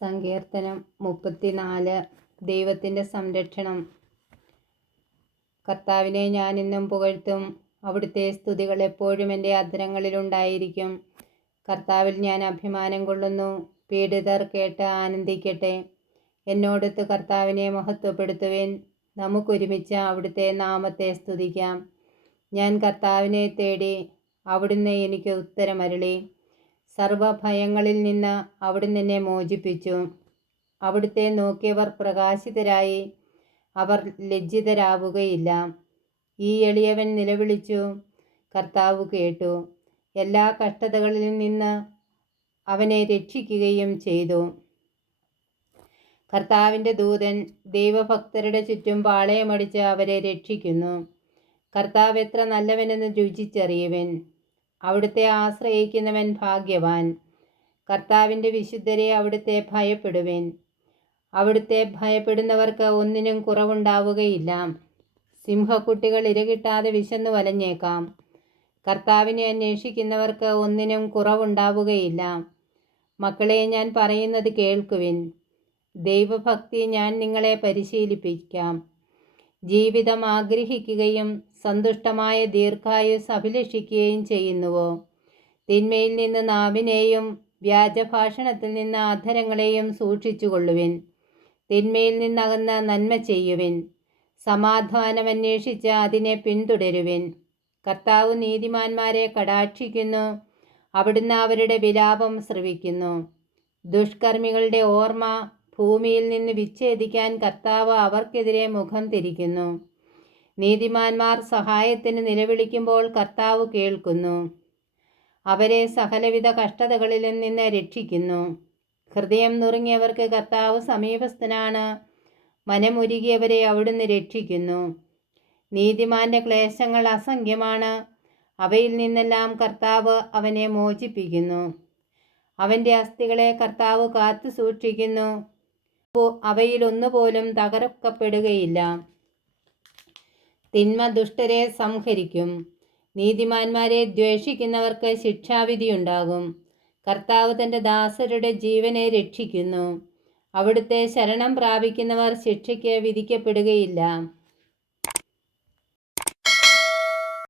സങ്കീർത്തനം 34. ദൈവത്തിൻ്റെ സംരക്ഷണം. കർത്താവിനെ ഞാൻ എന്നും പുകഴ്ത്തും. അവിടുത്തെ സ്തുതികൾ എപ്പോഴും എൻ്റെ അധരങ്ങളിലുണ്ടായിരിക്കും. കർത്താവിൽ ഞാൻ അഭിമാനം കൊള്ളുന്നു. പീഡിതർ കേട്ട് ആനന്ദിക്കട്ടെ. എന്നോടൊത്ത് കർത്താവിനെ മഹത്വപ്പെടുത്തുവിൻ. നമുക്കൊരുമിച്ച് അവിടുത്തെ നാമത്തെ സ്തുതിക്കാം. ഞാൻ കർത്താവിനെ തേടി, അവിടുന്ന് എനിക്ക് ഉത്തരമരുളി. സർവഭയങ്ങളിൽ നിന്ന് അവിടുന്ന് എന്നെ മോചിപ്പിച്ചു. അവിടുത്തെ നോക്കിയവർ പ്രകാശിതരായി, അവർ ലജ്ജിതരാവുകയില്ല. ഈ എളിയവൻ നിലവിളിച്ചു, കർത്താവ് കേട്ടു. എല്ലാ കഷ്ടതകളിൽ നിന്ന് അവനെ രക്ഷിക്കുകയും ചെയ്തു. കർത്താവിൻ്റെ ദൂതൻ ദൈവഭക്തരുടെ ചുറ്റും പാളയമടിച്ച് അവരെ രക്ഷിക്കുന്നു. കർത്താവ് എത്ര നല്ലവനെന്ന് രുചിച്ചറിയുവിൻ. അവിടുത്തെ ആശ്രയിക്കുന്നവൻ ഭാഗ്യവാൻ. കർത്താവിൻ്റെ വിശുദ്ധരെ അവിടുത്തെ ഭയപ്പെടുവിൻ. അവിടുത്തെ ഭയപ്പെടുന്നവർക്ക് ഒന്നിനും കുറവുണ്ടാവുകയില്ല. സിംഹക്കുട്ടികൾ ഇരകിട്ടാതെ വിശന്നു വലഞ്ഞേക്കാം. കർത്താവിനെ അന്വേഷിക്കുന്നവർക്ക് ഒന്നിനും കുറവുണ്ടാവുകയില്ല. മക്കളെ, ഞാൻ പറയുന്നത് കേൾക്കുവിൻ. ദൈവഭക്തി ഞാൻ നിങ്ങളെ പരിശീലിപ്പിക്കാം. ജീവിതം ആഗ്രഹിക്കുകയും സന്തുഷ്ടമായ ദീർഘായുസ് അഭിലഷിക്കുകയും ചെയ്യുന്നുവോ? തിന്മയിൽ നിന്ന് നാവിനെയും വ്യാജഭാഷണത്തിൽ നിന്ന് അധരങ്ങളെയും സൂക്ഷിച്ചുകൊള്ളുവിൻ. തിന്മയിൽ നിന്നകന്ന് നന്മ ചെയ്യുവിൻ. സമാധാനം അന്വേഷിച്ച് അതിനെ പിന്തുടരുവിൻ. കർത്താവ് നീതിമാന്മാരെ കടാക്ഷിക്കുന്നു. അവിടുന്ന് അവരുടെ വിലാപം ശ്രവിക്കുന്നു. ദുഷ്കർമ്മികളുടെ ഓർമ്മ ഭൂമിയിൽ നിന്ന് വിച്ഛേദിക്കാൻ കർത്താവ് അവർക്കെതിരെ മുഖം തിരിക്കുന്നു. നീതിമാന്മാർ സഹായത്തിന് നിലവിളിക്കുമ്പോൾ കർത്താവ് കേൾക്കുന്നു. അവരെ സകലവിധ കഷ്ടതകളിൽ നിന്ന് രക്ഷിക്കുന്നു. ഹൃദയം നുറുങ്ങിയവർക്ക് കർത്താവ് സമീപസ്ഥനാണ്. മനമുരുകിയവരെ അവിടുന്ന് രക്ഷിക്കുന്നു. നീതിമാന്റെ ക്ലേശങ്ങൾ അസംഖ്യമാണ്. അവയിൽ നിന്നെല്ലാം കർത്താവ് അവനെ മോചിപ്പിക്കുന്നു. അവൻ്റെ അസ്ഥികളെ കർത്താവ് കാത്തു സൂക്ഷിക്കുന്നു. അവയിലൊന്നുപോലും തകർക്കപ്പെടുകയില്ല. തിന്മ ദുഷ്ടരെ സംഹരിക്കും. നീതിമാന്മാരെ ദ്വേഷിക്കുന്നവർക്ക് ശിക്ഷാവിധിയുണ്ടാകും. കർത്താവ് തൻ്റെ ദാസരുടെ ജീവനെ രക്ഷിക്കുന്നു. അവിടുത്തെ ശരണം പ്രാപിക്കുന്നവർ ശിക്ഷയ്ക്ക് വിധിക്കപ്പെടുകയില്ല.